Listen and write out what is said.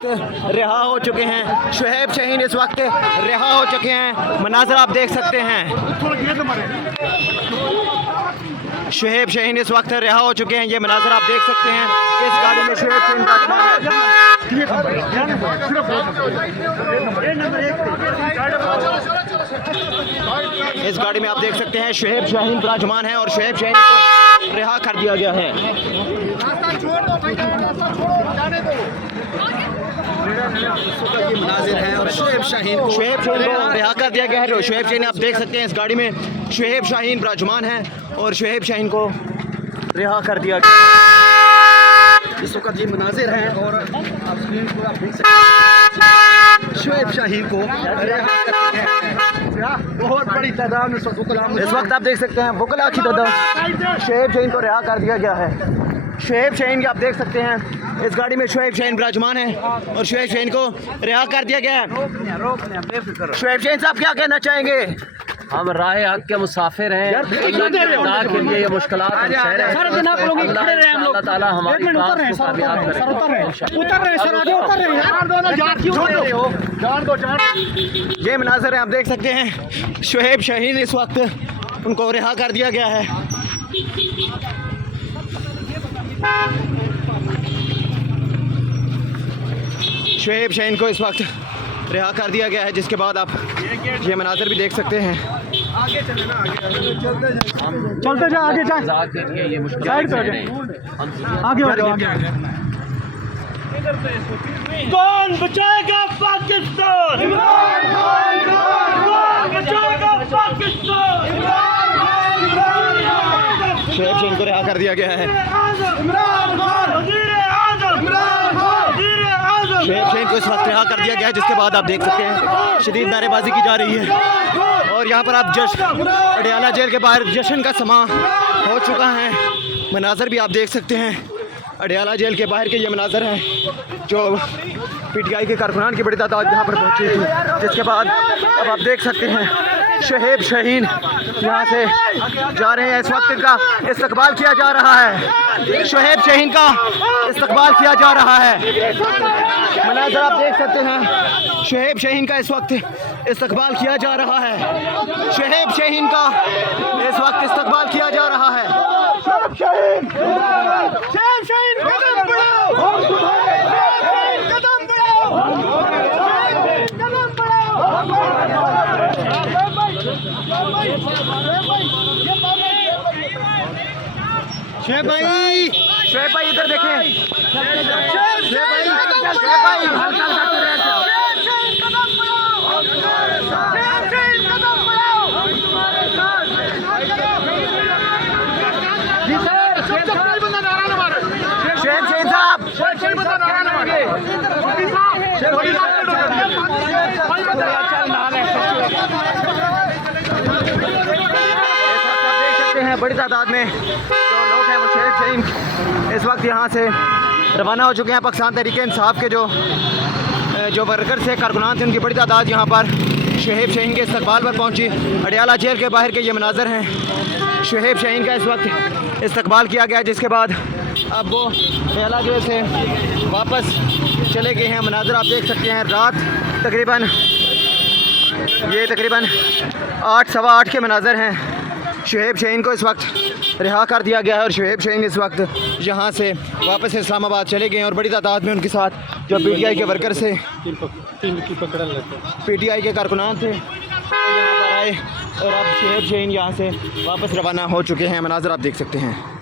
रिहा हो चुके हैं। शुएब शाहीन इस वक्त रिहा हो चुके हैं। मनाजर आप देख सकते हैं। शुएब शाहीन इस वक्त रिहा हो चुके हैं। ये मनाजर आप देख सकते हैं। इस गाड़ी में शुएब शाहीन इस गाड़ी में आप देख सकते हैं शुएब शाहीन विराजमान है और शुएब शाहीन को रिहा कर दिया गया है। मनाजिर है और शुएब शाहीन को रिहा कर दिया गया है। शुएब शाहीन आप देख सकते हैं इस गाड़ी में शुएब शाहीन विराजमान है और शुएब शाहीन को रिहा कर दिया गया। इस वक्त ये मनाजिर हैं और आप देख सकते हैं शुएब शाहीन को रिहा कर दिया गया। बहुत बड़ी तादाद में इस वक्त आप देख सकते हैं वकला की तादाद शुएब शाहीन को रिहा कर दिया गया है। शुएब शाहीन की आप देख सकते हैं इस गाड़ी में शुएब शाहीन विराजमान है और शुएब शाहीन को रिहा कर दिया गया है। शुएब शाहीन साहब क्या कहना चाहेंगे? हम राह हक के मुसाफिर हैं। अल्लाह के लिए ये मुश्किलात अल्लाह ताला हमारी बात को कामयाब करे। ये मनाज़र है आप देख सकते हैं। शुएब शाहीन इस वक्त उनको रिहा कर दिया गया है। शुएब शाहीन को इस वक्त रिहा कर दिया गया है जिसके बाद आप ये मनाज़र भी देख सकते हैं। आगे चले ना, चलते जा आगे जा साइड पे आगे कौन बचाएगा पाकिस्तान? कौन बचाएगा पाकिस्तान? शुएब शाहीन को रिहा कर दिया गया है। शुएब शाहीन को इस वक्त रिहा कर दिया गया है जिसके बाद आप देख सकते हैं शदीद नारेबाजी की जा रही है और यहाँ पर आप अडियाला जेल के बाहर जश्न का समा हो चुका है। मनाजर भी आप देख सकते हैं। अडियाला जेल के बाहर के ये मनाजर हैं जो PTI के कारकुनान की बड़ी तादाद यहाँ पर पहुँची थी जिसके बाद अब आप देख सकते हैं शुएब शाहीन यहाँ से जा रहे हैं। इस वक्त इनका इस्तकबाल किया जा रहा है। शुएब शाहीन का इस्तकबाल किया जा रहा है। मनाज़र आप देख सकते हैं शुएब शाहीन का इस वक्त इस्तकबाल किया जा रहा है। शुएब शाहीन का इस वक्त इस्तकबाल किया जा रहा है। शुएब शाहीन कदम बढ़ाओ, कदम बढ़ाओ। शुएब भाई इधर देखें। शुएब भाई बड़ी तादाद में जो लोग हैं वो शुएब शाहीन इस वक्त यहाँ से रवाना हो चुके हैं। पाकिस्तान तहरीक इंसाफ के जो वर्कर थे कारकुनान थे उनकी बड़ी तादाद यहाँ पर शुएब शाहीन के इस्तकबाल पर पहुँची। अडियाला जेल के बाहर के ये मनाजर हैं। शुएब शाहीन का इस वक्त इस्तकबाल किया गया जिसके बाद अब वो अडियाला जेल से वापस चले गए हैं। मनाजर आप देख सकते हैं। रात तकरीबन 8 सवा 8 के मनाजर हैं। शुएब शाहीन को इस वक्त रिहा कर दिया गया है और शुएब शाहीन इस वक्त यहाँ से वापस इस्लामाबाद चले गए हैं और बड़ी तादाद में उनके साथ जो PTI के वर्कर से PTI के कारकुनान थे यहाँ पर आए और अब शुएब शाहीन यहाँ से वापस रवाना हो चुके हैं। मनाज़र आप देख सकते हैं।